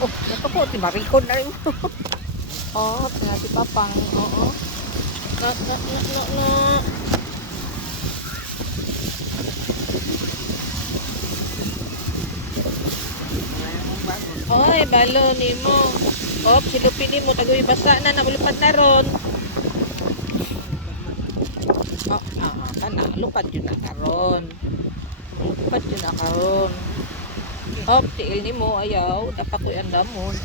Oh, nato po, ti marikon na rin mo. Oh, nga si Papang. Oo. Na. Oy, balo ni mo. Oh, silupin ni mo. Tagoy basa na. Nakulupad na ron. Oh, kana. Lupad yun na karon. Lupad yun na karon. Oh, tiil ni mo. Ayaw. Dapat ko yung damon.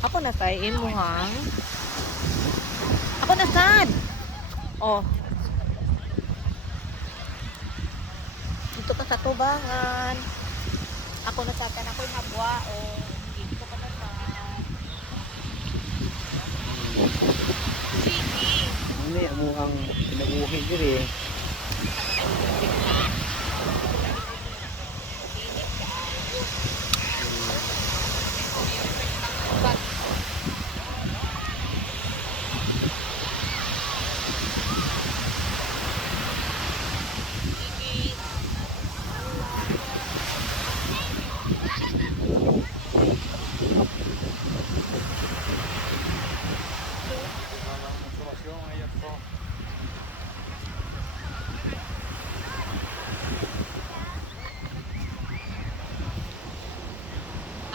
Ako na sayin mo, hang. Ako na sad. Oh, dito ka sa tubangan. Ako na sad ka na ko yung nabwa. Oh, dito ka na sad. Sige. Ano yan mo ang pinabuhi diri.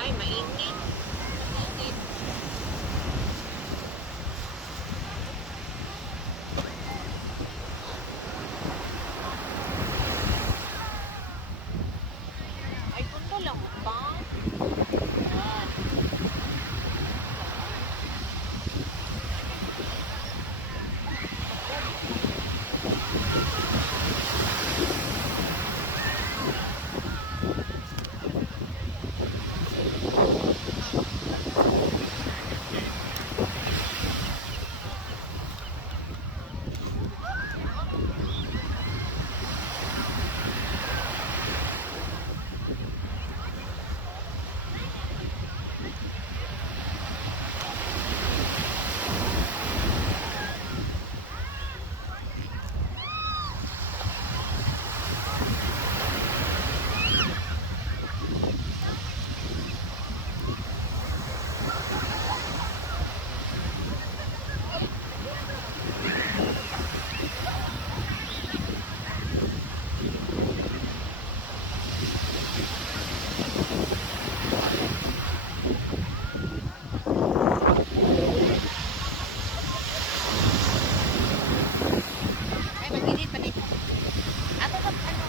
Ay, mainit. Mainit. Ay, punta lang ba? Yan. Ay, mag-init pa dito. Ako ka, ano?